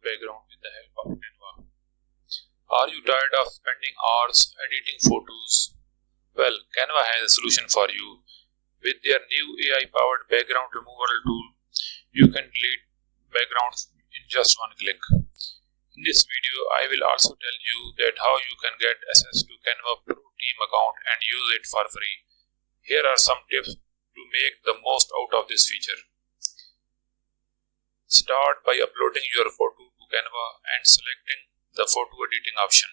background with the help of Canva. Are you tired of spending hours editing photos? Well, Canva has a solution for you. With their new AI-powered background removal tool, you can delete backgrounds in just one click. In this video, I will also tell you that how you can get access to Canva Pro Team account and use it for free. Here are some tips to make the most out of this feature. Start by uploading your photo to Canva and selecting the photo editing option.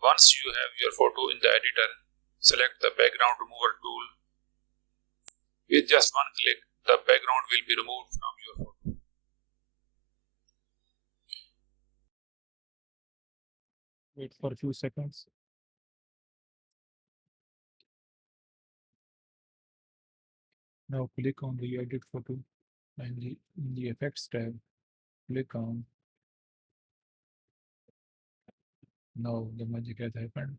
Once you have your photo in the editor, select the background removal tool. With just one click, the background will be removed from your photo. Wait for a few seconds. Now click on the edit photo and in the effects tab, click on. Now the magic has happened.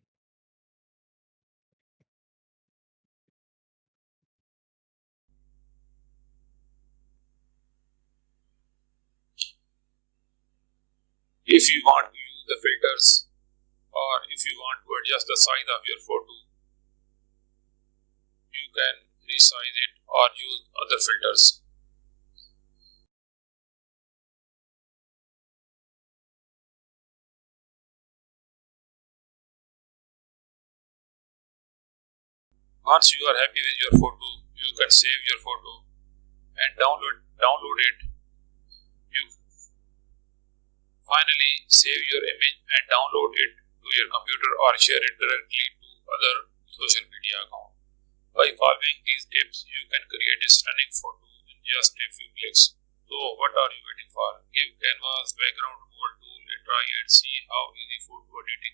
If you want to use the filters or if you want to adjust the size of your photo, you can resize it or use other filters. Once you are happy with your photo, you can save your photo and download it. You finally save your image and download it to your computer or share it directly to other social media accounts. By following these tips, you can create a stunning photo in just a few clicks. So what are you waiting for? Give Canva's background removal tool a try and see how easy photo editing